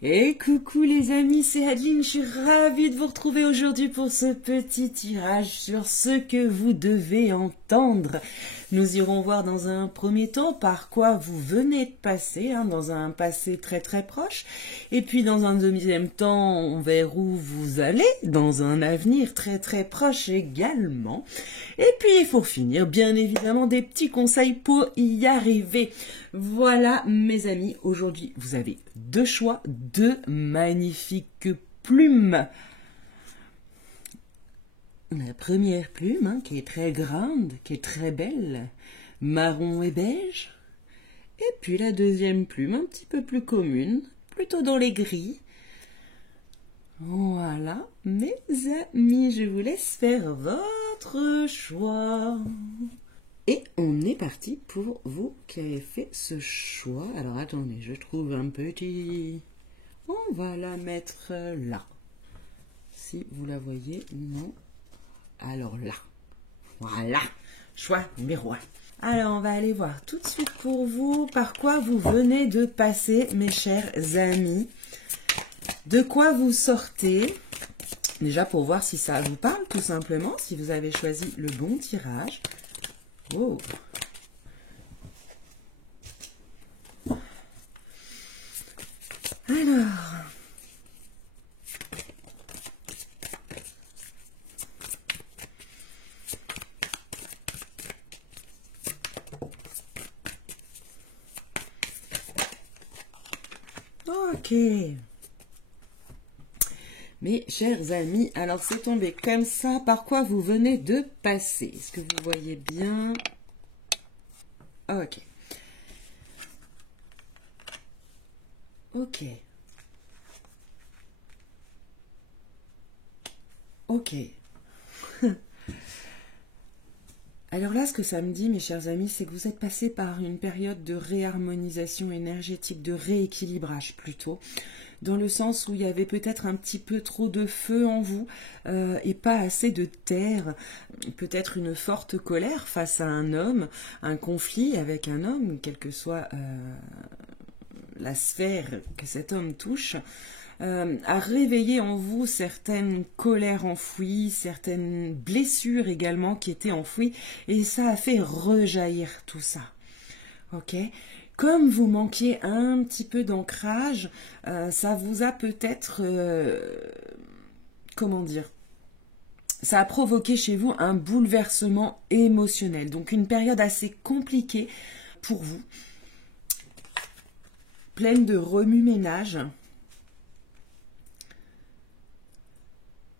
Et coucou les amis, c'est Adeline, je suis ravie de vous retrouver aujourd'hui pour ce petit tirage sur ce que vous devez entendre. Nous irons voir dans un premier temps par quoi vous venez de passer, dans un passé très très proche. Et puis dans un deuxième temps, vers où vous allez, dans un avenir très très proche également. Et puis pour finir, bien évidemment, des petits conseils pour y arriver. Voilà mes amis, aujourd'hui vous avez deux choix, deux magnifiques plumes. La première plume, qui est très grande, qui est très belle, marron et beige. Et puis la deuxième plume, un petit peu plus commune, plutôt dans les gris. Voilà, mes amis, je vous laisse faire votre choix. Et on est parti pour vous qui avez fait ce choix. Alors attendez, je trouve un petit... On va la mettre là. Si vous la voyez, non. Alors là. Voilà. Choix numéro 1. Alors on va aller voir tout de suite pour vous par quoi vous venez de passer, mes chers amis. De quoi vous sortez. Déjà pour voir si ça vous parle tout simplement, si vous avez choisi le bon tirage. Oh. Alors, ok. Mes chers amis, alors c'est tombé comme ça. Par quoi vous venez de passer? Est-ce que vous voyez bien? Ok. Ok. Ok. Alors là, ce que ça me dit, mes chers amis, c'est que vous êtes passé par une période de réharmonisation énergétique, de rééquilibrage plutôt, dans le sens où il y avait peut-être un petit peu trop de feu en vous et pas assez de terre, peut-être une forte colère face à un homme, un conflit avec un homme, quelle que soit la sphère que cet homme touche, a réveillé en vous certaines colères enfouies, certaines blessures également qui étaient enfouies, et ça a fait rejaillir tout ça. Ok ? Comme vous manquiez un petit peu d'ancrage, ça vous a peut-être... comment dire ? Ça a provoqué chez vous un bouleversement émotionnel. Donc une période assez compliquée pour vous, pleine de remue-ménage.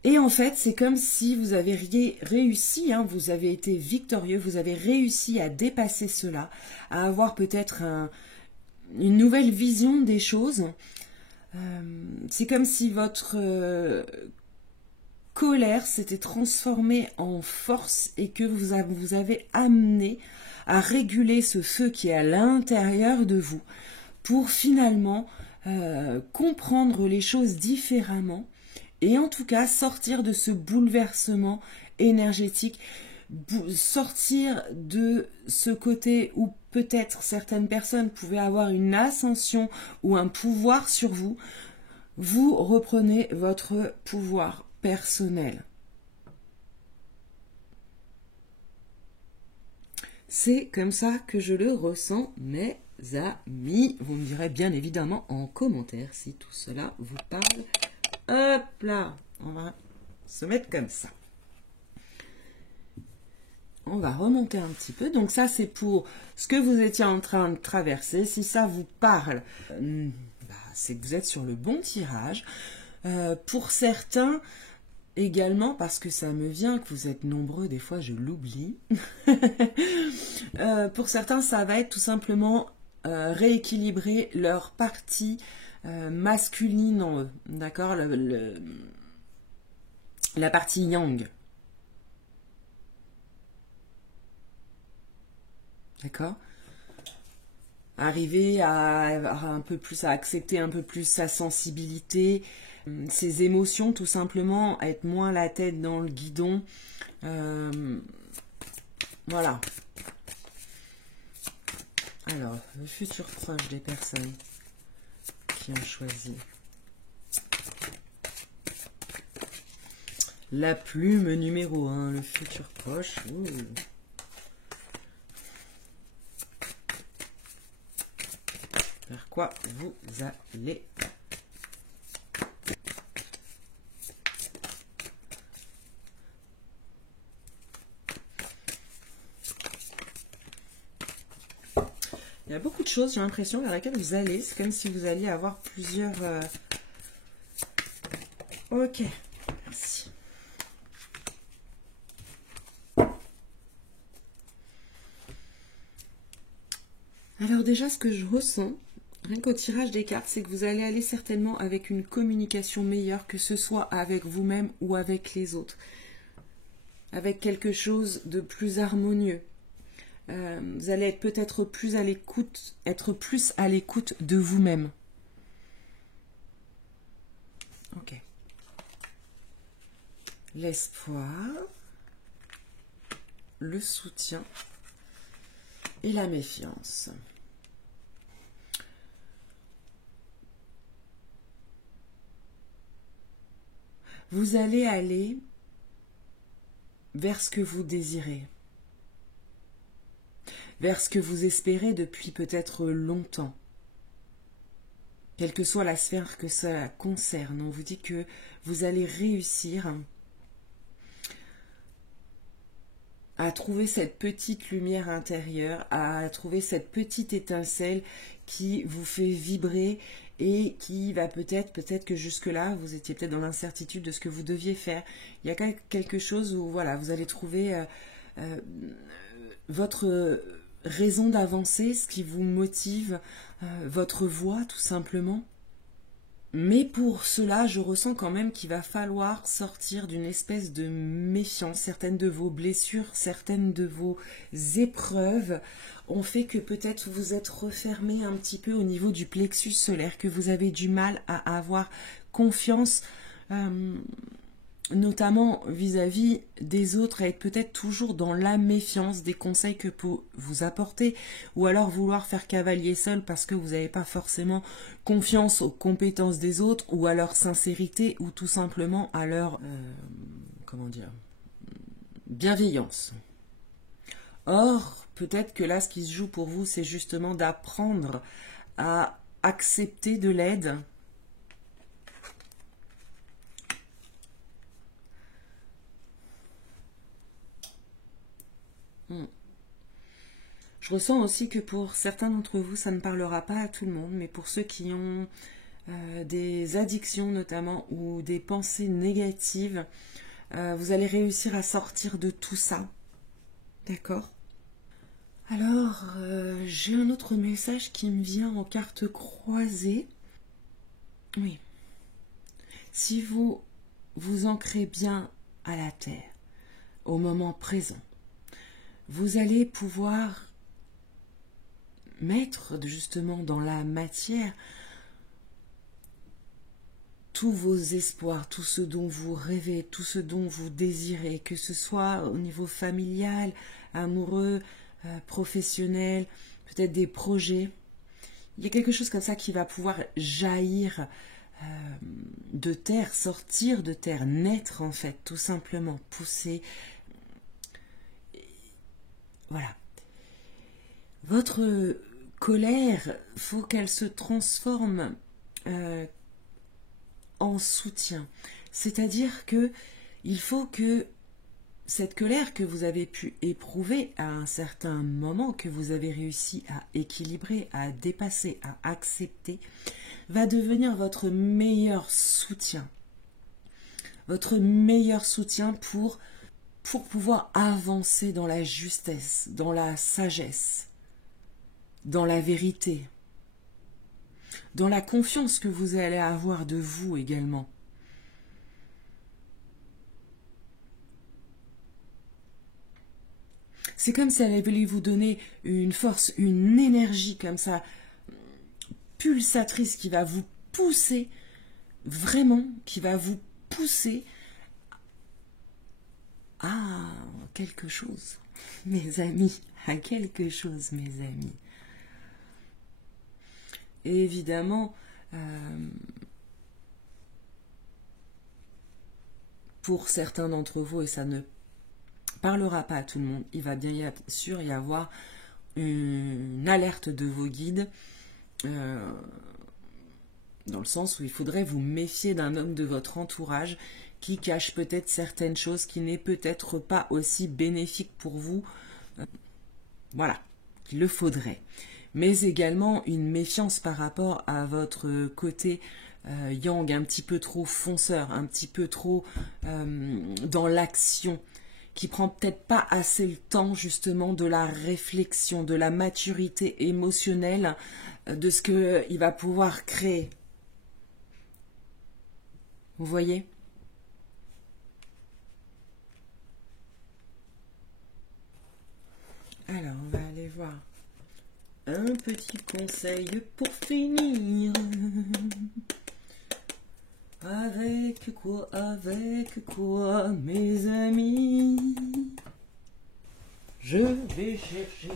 Et en fait, c'est comme si vous avez réussi, vous avez été victorieux, vous avez réussi à dépasser cela, à avoir peut-être une nouvelle vision des choses. C'est comme si votre colère s'était transformée en force et que vous avez amené à réguler ce feu qui est à l'intérieur de vous pour finalement comprendre les choses différemment. Et en tout cas, sortir de ce bouleversement énergétique, sortir de ce côté où peut-être certaines personnes pouvaient avoir une ascension ou un pouvoir sur vous, vous reprenez votre pouvoir personnel. C'est comme ça que je le ressens, mes amis. Vous me direz bien évidemment en commentaire si tout cela vous parle. Hop là, on va se mettre comme ça. On va remonter un petit peu. Donc ça, c'est pour ce que vous étiez en train de traverser. Si ça vous parle, c'est que vous êtes sur le bon tirage. Pour certains, également, parce que ça me vient que vous êtes nombreux, des fois je l'oublie. Pour certains, ça va être tout simplement rééquilibrer leur partie masculine en eux, d'accord, la partie yang, d'accord, arriver à un peu plus, à accepter un peu plus sa sensibilité, ses émotions, tout simplement, être moins la tête dans le guidon, voilà. Alors, le futur proche des personnes qui ont choisi La plume numéro 1, le futur proche. Ouh. Vers quoi vous allez? Il y a beaucoup de choses, j'ai l'impression, vers lesquelles vous allez. C'est comme si vous alliez avoir plusieurs... Ok, merci. Alors déjà, ce que je ressens, rien qu'au tirage des cartes, c'est que vous allez aller certainement avec une communication meilleure, que ce soit avec vous-même ou avec les autres. Avec quelque chose de plus harmonieux. Vous allez être peut-être plus à l'écoute, de vous-même. Ok. L'espoir, le soutien et la méfiance. Vous allez aller vers ce que vous désirez, vers ce que vous espérez depuis peut-être longtemps. Quelle que soit la sphère que ça concerne, on vous dit que vous allez réussir à trouver cette petite lumière intérieure, à trouver cette petite étincelle qui vous fait vibrer et qui va peut-être que jusque-là, vous étiez peut-être dans l'incertitude de ce que vous deviez faire. Il y a quelque chose où voilà, vous allez trouver votre raison d'avancer, ce qui vous motive, votre voie tout simplement. Mais pour cela, je ressens quand même qu'il va falloir sortir d'une espèce de méfiance. Certaines de vos blessures, certaines de vos épreuves ont fait que peut-être vous êtes refermé un petit peu au niveau du plexus solaire, que vous avez du mal à avoir confiance, notamment vis-à-vis des autres, à être peut-être toujours dans la méfiance des conseils que peut vous apporter, ou alors vouloir faire cavalier seul parce que vous n'avez pas forcément confiance aux compétences des autres, ou à leur sincérité, ou tout simplement à leur bienveillance. Or, peut-être que là, ce qui se joue pour vous, c'est justement d'apprendre à accepter de l'aide, Je ressens aussi que pour certains d'entre vous, ça ne parlera pas à tout le monde, mais pour ceux qui ont des addictions notamment ou des pensées négatives, vous allez réussir à sortir de tout ça. D'accord? Alors, j'ai un autre message qui me vient en carte croisée. Oui. Si vous vous ancrez bien à la terre, au moment présent, vous allez pouvoir mettre justement dans la matière tous vos espoirs, tout ce dont vous rêvez, tout ce dont vous désirez, que ce soit au niveau familial, amoureux, professionnel, peut-être des projets. Il y a quelque chose comme ça qui va pouvoir jaillir de terre, sortir de terre, naître en fait, tout simplement, pousser. Voilà. Votre colère, faut qu'elle se transforme en soutien. C'est-à-dire que il faut que cette colère que vous avez pu éprouver à un certain moment, que vous avez réussi à équilibrer, à dépasser, à accepter, va devenir votre meilleur soutien. Votre meilleur soutien pour pouvoir avancer dans la justesse, dans la sagesse, dans la vérité, dans la confiance que vous allez avoir de vous également. C'est comme si elle voulait vous donner une force, une énergie comme ça, pulsatrice, qui va vous pousser, vraiment, qui va vous pousser à quelque chose, mes amis, à quelque chose, mes amis. Et évidemment, pour certains d'entre vous, et ça ne parlera pas à tout le monde, il va bien sûr y avoir une alerte de vos guides, dans le sens où il faudrait vous méfier d'un homme de votre entourage qui cache peut-être certaines choses, qui n'est peut-être pas aussi bénéfique pour vous, voilà, qu'il le faudrait. Mais également une méfiance par rapport à votre côté yang, un petit peu trop fonceur, un petit peu trop dans l'action, qui prend peut-être pas assez le temps justement de la réflexion, de la maturité émotionnelle, de ce qu'il va pouvoir créer. Vous voyez ? Alors, on va aller voir un petit conseil pour finir. Avec quoi, mes amis? Je vais chercher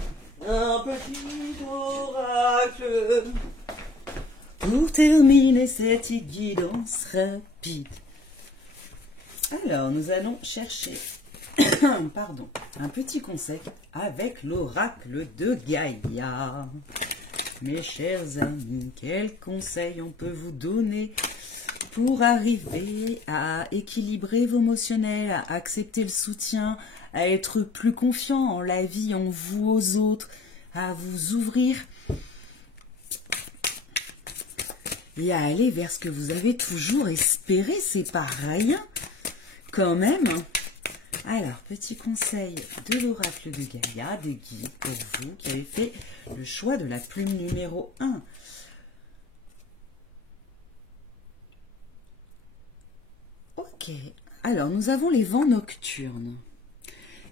un petit oracle pour terminer cette guidance rapide. Alors, nous allons chercher pardon, un petit conseil avec l'oracle de Gaïa. Mes chers amis, quels conseils on peut vous donner pour arriver à équilibrer vos émotionnels, à accepter le soutien, à être plus confiant en la vie, en vous, aux autres, à vous ouvrir et à aller vers ce que vous avez toujours espéré. C'est pas rien quand même. Alors, petit conseil de l'oracle de Gaïa, des guides pour vous qui avez fait le choix de la plume numéro 1. Ok, alors nous avons les vents nocturnes.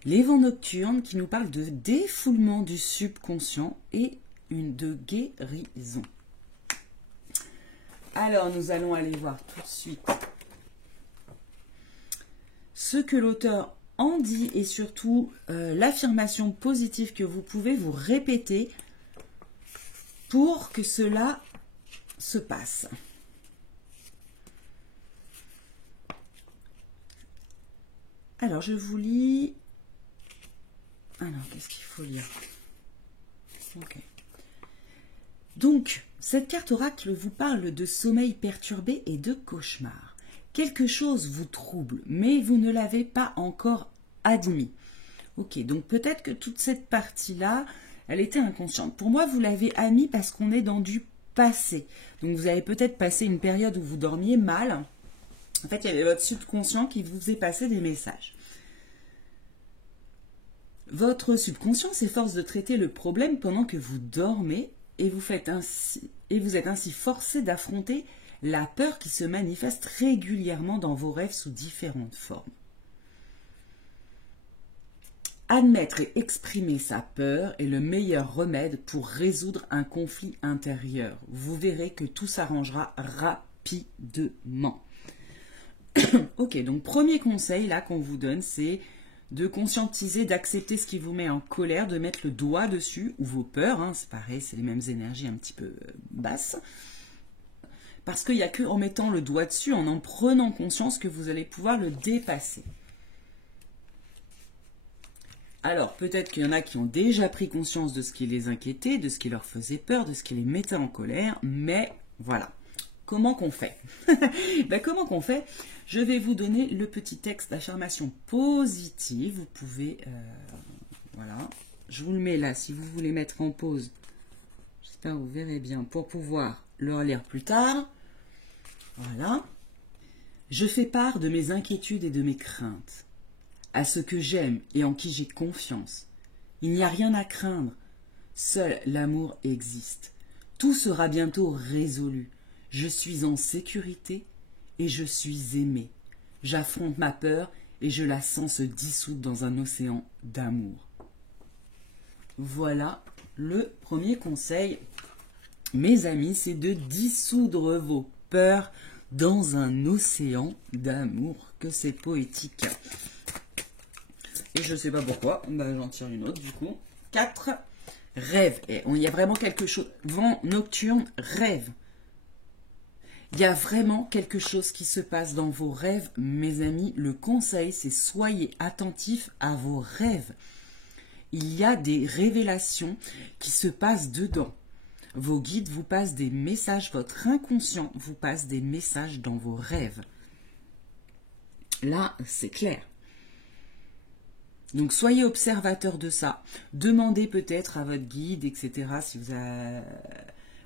Les vents nocturnes qui nous parlent de défoulement du subconscient et de guérison. Alors, nous allons aller voir tout de suite ce que l'auteur en dit et surtout l'affirmation positive que vous pouvez vous répéter pour que cela se passe. Alors, je vous lis... Alors, qu'est-ce qu'il faut lire? Ok. Donc, cette carte oracle vous parle de sommeil perturbé et de cauchemar. Quelque chose vous trouble, mais vous ne l'avez pas encore admis. Ok, donc peut-être que toute cette partie-là, elle était inconsciente. Pour moi, vous l'avez admis parce qu'on est dans du passé. Donc, vous avez peut-être passé une période où vous dormiez mal. En fait, il y avait votre subconscient qui vous faisait passer des messages. Votre subconscient s'efforce de traiter le problème pendant que vous dormez et vous êtes ainsi forcé d'affronter la peur qui se manifeste régulièrement dans vos rêves sous différentes formes. Admettre et exprimer sa peur est le meilleur remède pour résoudre un conflit intérieur. Vous verrez que tout s'arrangera rapidement. Ok, donc premier conseil là qu'on vous donne, c'est de conscientiser, d'accepter ce qui vous met en colère, de mettre le doigt dessus, ou vos peurs, hein, c'est pareil, c'est les mêmes énergies un petit peu basses. Parce qu'il n'y a qu'en mettant le doigt dessus, en prenant conscience que vous allez pouvoir le dépasser. Alors, peut-être qu'il y en a qui ont déjà pris conscience de ce qui les inquiétait, de ce qui leur faisait peur, de ce qui les mettait en colère, mais voilà. Comment qu'on fait? Comment qu'on fait? Je vais vous donner le petit texte d'affirmation positive. Vous pouvez... voilà. Je vous le mets là, si vous voulez mettre en pause. J'espère que vous verrez bien pour pouvoir le relire plus tard. Voilà. Je fais part de mes inquiétudes et de mes craintes. À ceux que j'aime et en qui j'ai confiance. Il n'y a rien à craindre. Seul l'amour existe. Tout sera bientôt résolu. Je suis en sécurité et je suis aimé. J'affronte ma peur et je la sens se dissoudre dans un océan d'amour. Voilà le premier conseil, mes amis, c'est de dissoudre vos peurs dans un océan d'amour. Que c'est poétique. Et je ne sais pas pourquoi, j'en tire une autre du coup. 4. Rêve. Et il y a vraiment quelque chose. Vent nocturne, rêve. Il y a vraiment quelque chose qui se passe dans vos rêves, mes amis. Le conseil, c'est soyez attentifs à vos rêves. Il y a des révélations qui se passent dedans. Vos guides vous passent des messages, votre inconscient vous passe des messages dans vos rêves. Là, c'est clair. Donc, soyez observateur de ça. Demandez peut-être à votre guide, etc., si vous avez...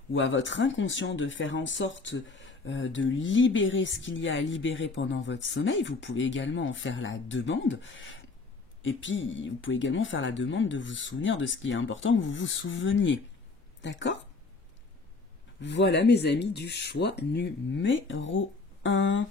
ou à votre inconscient de faire en sorte de libérer ce qu'il y a à libérer pendant votre sommeil. Vous pouvez également en faire la demande. Et puis, vous pouvez également faire la demande de vous souvenir de ce qui est important, que vous vous souveniez. D'accord ? Voilà, mes amis, du choix numéro 1.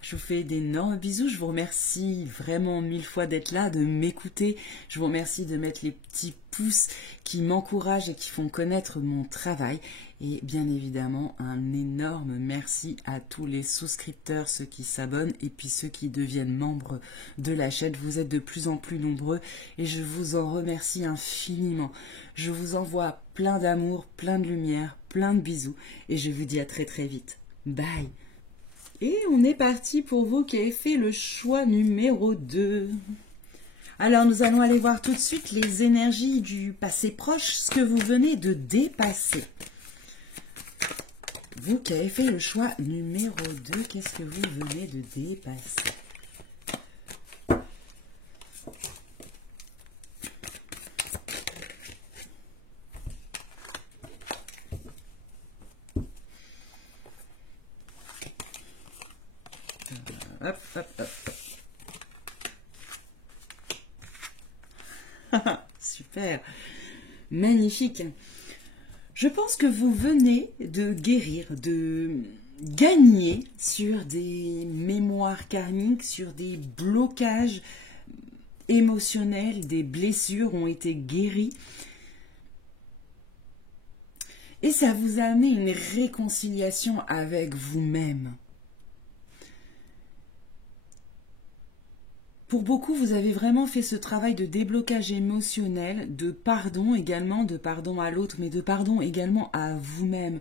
Je vous fais d'énormes bisous. Je vous remercie vraiment 1000 fois d'être là, de m'écouter. Je vous remercie de mettre les petits pouces qui m'encouragent et qui font connaître mon travail. Et bien évidemment, un énorme merci à tous les souscripteurs, ceux qui s'abonnent et puis ceux qui deviennent membres de la chaîne. Vous êtes de plus en plus nombreux et je vous en remercie infiniment. Je vous envoie plein d'amour, plein de lumière, plein de bisous et je vous dis à très très vite. Bye! Et on est parti pour vous qui avez fait le choix numéro 2. Alors, nous allons aller voir tout de suite les énergies du passé proche, ce que vous venez de dépasser. Vous qui avez fait le choix numéro 2, qu'est-ce que vous venez de dépasser? Hop, hop, hop. Super. Magnifique. Je pense que vous venez de guérir, de gagner sur des mémoires karmiques, sur des blocages émotionnels, des blessures ont été guéries. Et ça vous a amené une réconciliation avec vous-même. Pour beaucoup, vous avez vraiment fait ce travail de déblocage émotionnel, de pardon également, de pardon à l'autre, mais de pardon également à vous-même.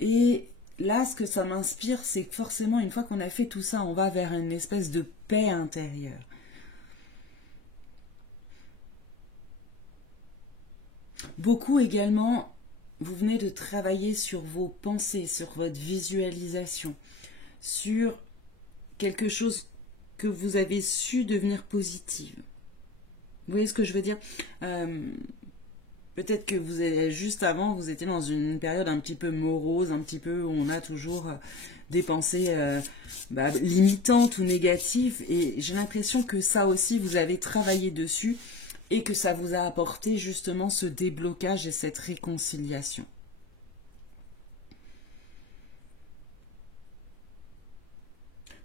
Et là, ce que ça m'inspire, c'est que forcément, une fois qu'on a fait tout ça, on va vers une espèce de paix intérieure. Beaucoup également, vous venez de travailler sur vos pensées, sur votre visualisation, sur quelque chose que vous avez su devenir positive. Vous voyez ce que je veux dire? Peut-être que vous avez, juste avant, vous étiez dans une période un petit peu morose, un petit peu où on a toujours des pensées limitantes ou négatives. Et j'ai l'impression que ça aussi, vous avez travaillé dessus et que ça vous a apporté justement ce déblocage et cette réconciliation.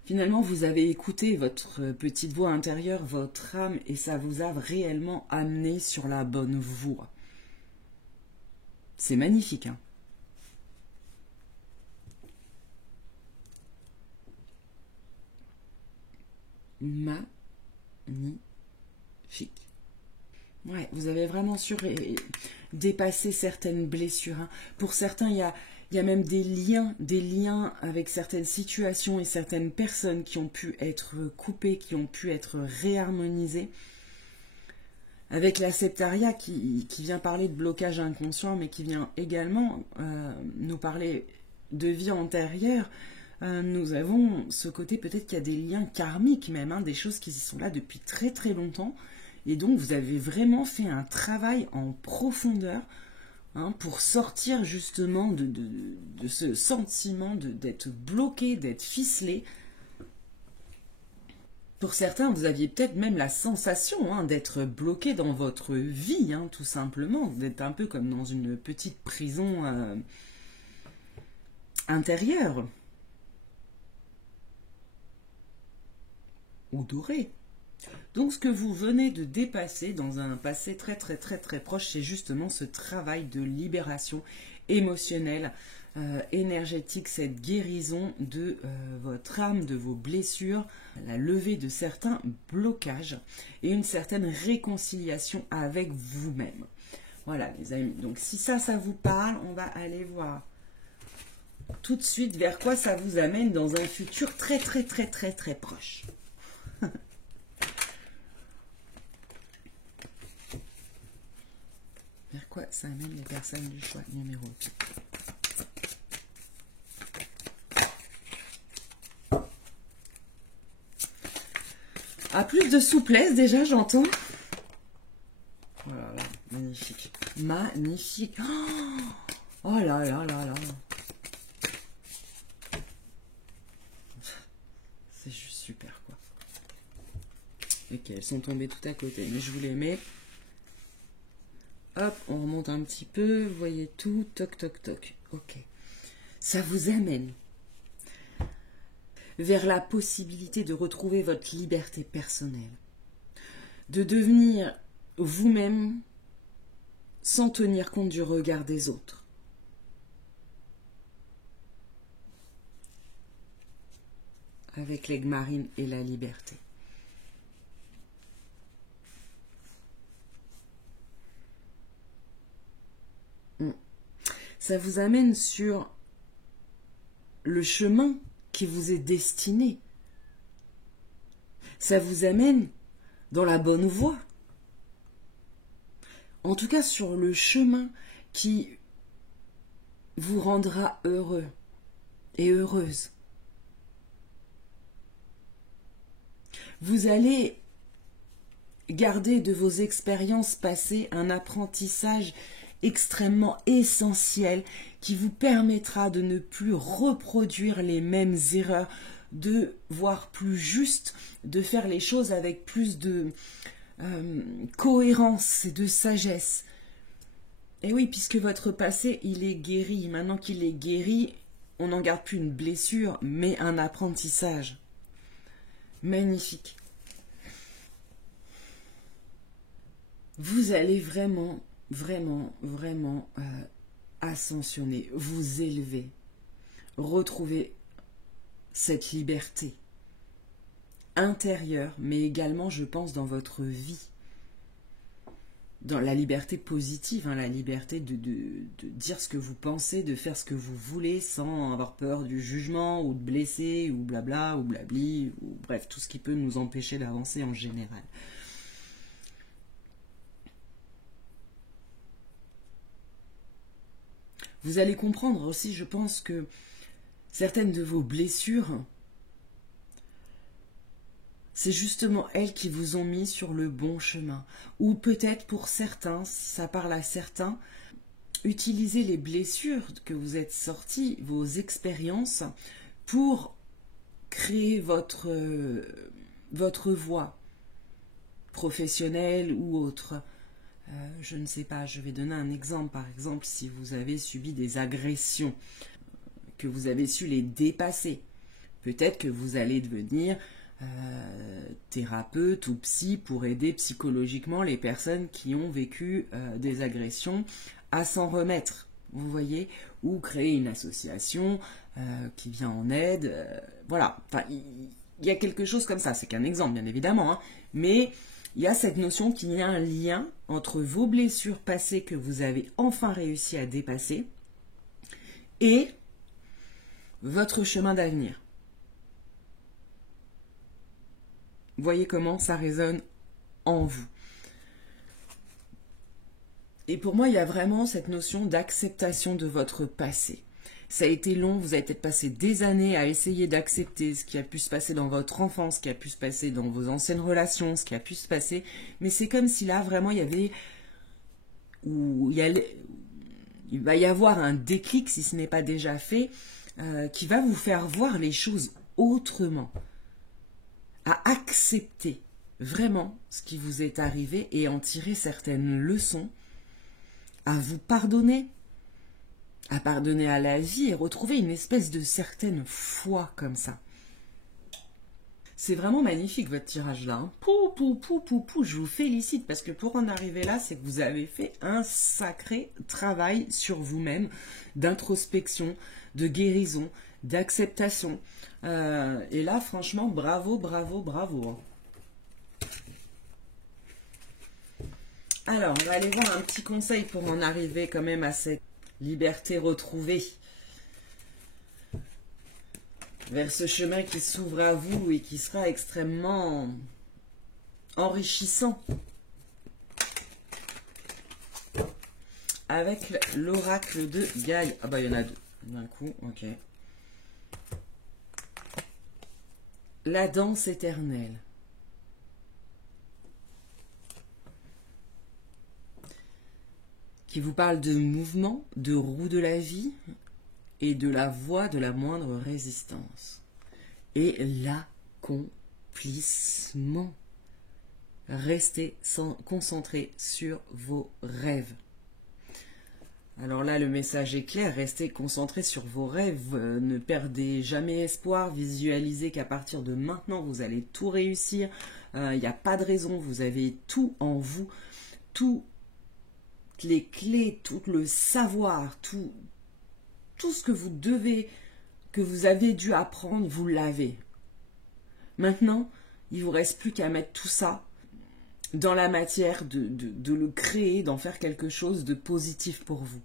Finalement, vous avez écouté votre petite voix intérieure, votre âme, et ça vous a réellement amené sur la bonne voie. C'est magnifique, hein? Magnifique. Ouais, vous avez vraiment su dépasser certaines blessures, hein. Pour certains, il y a même des liens avec certaines situations et certaines personnes qui ont pu être coupées, qui ont pu être réharmonisées. Avec la septaria qui vient parler de blocage inconscient, mais qui vient également nous parler de vie antérieure, nous avons ce côté peut-être qu'il y a des liens karmiques même, hein, des choses qui sont là depuis très très longtemps. Et donc vous avez vraiment fait un travail en profondeur, hein, pour sortir justement de ce sentiment d'être bloqué, d'être ficelé. Pour certains, vous aviez peut-être même la sensation, hein, d'être bloqué dans votre vie, hein, tout simplement. Vous êtes un peu comme dans une petite prison intérieure. Ou dorée. Donc ce que vous venez de dépasser dans un passé très très très très proche, c'est justement ce travail de libération émotionnelle, énergétique, cette guérison de votre âme, de vos blessures, la levée de certains blocages et une certaine réconciliation avec vous-même. Voilà les amis, donc si ça vous parle, on va aller voir tout de suite vers quoi ça vous amène dans un futur très très très très très proche. Vers quoi ça amène les personnes du choix numéro 2. À plus de souplesse déjà, j'entends. Voilà, magnifique. Magnifique. Oh là là là là. C'est juste super, quoi. Ok, elles sont tombées tout à côté, mais je vous les mets. Hop, on remonte un petit peu, vous voyez tout, toc, toc, toc. Ok. Ça vous amène vers la possibilité de retrouver votre liberté personnelle, de devenir vous-même sans tenir compte du regard des autres. Avec l'aigle marine et la liberté. Ça vous amène sur le chemin qui vous est destiné. Ça vous amène dans la bonne voie. En tout cas, sur le chemin qui vous rendra heureux et heureuse. Vous allez garder de vos expériences passées un apprentissage extrêmement essentiel qui vous permettra de ne plus reproduire les mêmes erreurs, de voir plus juste, de faire les choses avec plus de cohérence et de sagesse. Et oui, puisque votre passé, il est guéri. Maintenant qu'il est guéri, on n'en garde plus une blessure, mais un apprentissage. Magnifique. Vous allez vraiment ascensionner, vous élever, retrouver cette liberté intérieure, mais également, je pense, dans votre vie. Dans la liberté positive, la liberté de dire ce que vous pensez, de faire ce que vous voulez sans avoir peur du jugement ou de blesser ou blabla ou blabli, ou bref, tout ce qui peut nous empêcher d'avancer en général. Vous allez comprendre aussi, je pense, que certaines de vos blessures, c'est justement elles qui vous ont mis sur le bon chemin. Ou peut-être pour certains, si ça parle à certains, utilisez les blessures que vous êtes sortis, vos expériences, pour créer votre voie professionnelle ou autre. Je ne sais pas, je vais donner un exemple. Par exemple, si vous avez subi des agressions, que vous avez su les dépasser, peut-être que vous allez devenir thérapeute ou psy pour aider psychologiquement les personnes qui ont vécu des agressions à s'en remettre, vous voyez, ou créer une association qui vient en aide, voilà, enfin, il y a quelque chose comme ça, c'est qu'un exemple bien évidemment, mais il y a cette notion qu'il y a un lien entre vos blessures passées que vous avez enfin réussi à dépasser et votre chemin d'avenir. Voyez comment ça résonne en vous. Et pour moi, il y a vraiment cette notion d'acceptation de votre passé. Ça a été long, vous avez peut-être passé des années à essayer d'accepter ce qui a pu se passer dans votre enfance, ce qui a pu se passer dans vos anciennes relations, ce qui a pu se passer. Mais c'est comme si là, vraiment, il va y avoir un déclic, si ce n'est pas déjà fait, qui va vous faire voir les choses autrement. À accepter vraiment ce qui vous est arrivé et en tirer certaines leçons, à vous pardonner, à pardonner à la vie et retrouver une espèce de certaine foi comme ça. C'est vraiment magnifique votre tirage là. Je vous félicite parce que pour en arriver là, c'est que vous avez fait un sacré travail sur vous-même, d'introspection, de guérison, d'acceptation. Et là, franchement, bravo. Alors, on va aller voir un petit conseil pour en arriver quand même à cette liberté retrouvée. vers ce chemin qui s'ouvre à vous et qui sera extrêmement enrichissant. Avec l'oracle de Gaïa. Ah bah il y en a deux d'un coup, ok. La danse éternelle. Qui vous parle de mouvement, de roue de la vie et de la voie de la moindre résistance. Et l'accomplissement. Restez concentrés sur vos rêves. Alors là, le message est clair, restez concentrés sur vos rêves, ne perdez jamais espoir, visualisez qu'à partir de maintenant, vous allez tout réussir, il n'y a pas de raison, vous avez tout en vous, toutes les clés, tout le savoir, tout ce que vous avez dû apprendre, vous l'avez. Maintenant, il ne vous reste plus qu'à mettre tout ça dans la matière, de le créer, d'en faire quelque chose de positif pour vous.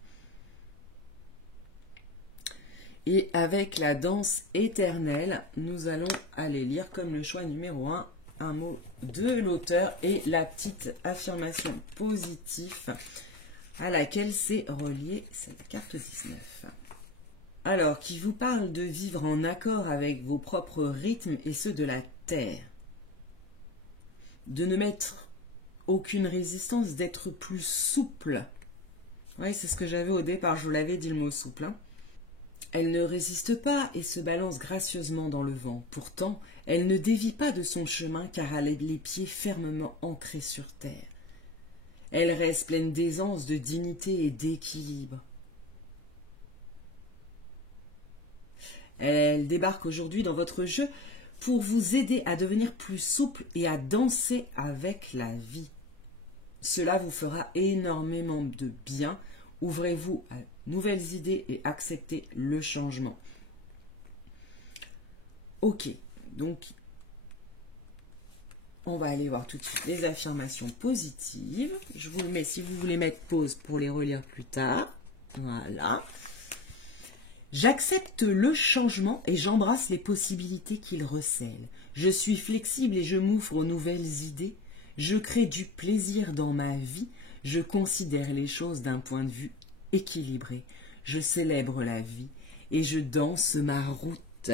Et avec la danse éternelle, nous allons aller lire comme le choix numéro 1, un mot de l'auteur et la petite affirmation positive à laquelle c'est relié, c'est la carte 19. Alors, qui vous parle de vivre en accord avec vos propres rythmes et ceux de la Terre. De ne mettre aucune résistance, d'être plus souple. Oui, c'est ce que j'avais au départ, je vous l'avais dit le mot souple. Hein. Elle ne résiste pas et se balance gracieusement dans le vent. Pourtant, elle ne dévie pas de son chemin car elle a les pieds fermement ancrés sur terre. Elle reste pleine d'aisance, de dignité et d'équilibre. Elle débarque aujourd'hui dans votre jeu pour vous aider à devenir plus souple et à danser avec la vie. Cela vous fera énormément de bien. Ouvrez-vous à nouvelles idées et acceptez le changement. Ok, donc on va aller voir tout de suite les affirmations positives. Je vous le mets si vous voulez mettre pause pour les relire plus tard. Voilà. J'accepte le changement et j'embrasse les possibilités qu'il recèle. Je suis flexible et je m'ouvre aux nouvelles idées. Je crée du plaisir dans ma vie. Je considère les choses d'un point de vue équilibré. Je célèbre la vie et je danse ma route.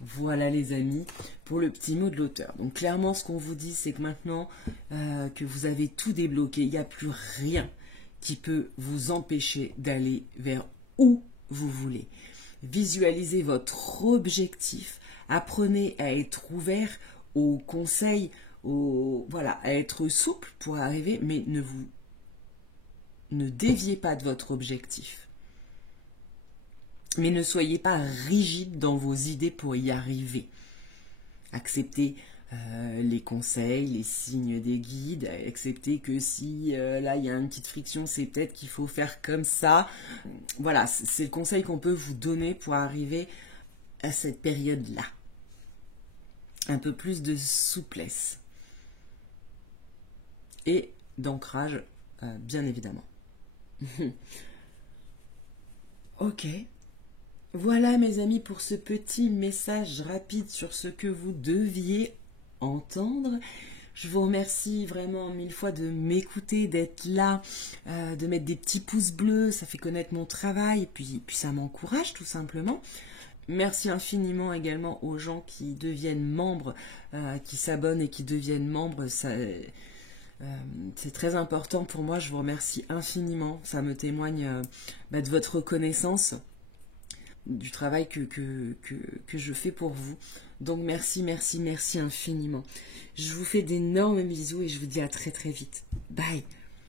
Voilà les amis, pour le petit mot de l'auteur. Donc clairement, ce qu'on vous dit, c'est que maintenant que vous avez tout débloqué, il n'y a plus rien qui peut vous empêcher d'aller vers où vous voulez. Visualisez votre objectif, apprenez à être ouvert aux conseils, voilà, à être souple pour arriver, mais ne déviez pas de votre objectif. Mais ne soyez pas rigide dans vos idées pour y arriver. Acceptez les conseils, les signes des guides, acceptez que si là il y a une petite friction, c'est peut-être qu'il faut faire comme ça. Voilà, c'est le conseil qu'on peut vous donner pour arriver à cette période-là. Un peu plus de souplesse. Et d'ancrage, bien évidemment. Ok. Voilà mes amis pour ce petit message rapide sur ce que vous deviez entendre. Je vous remercie vraiment 1000 fois de m'écouter, d'être là, de mettre des petits pouces bleus, ça fait connaître mon travail et puis ça m'encourage tout simplement. Merci infiniment également aux gens qui deviennent membres, qui s'abonnent et qui deviennent membres. C'est très important pour moi, je vous remercie infiniment. Ça me témoigne de votre reconnaissance, du travail que je fais pour vous. Donc merci, merci, merci infiniment. Je vous fais d'énormes bisous et je vous dis à très très vite. Bye.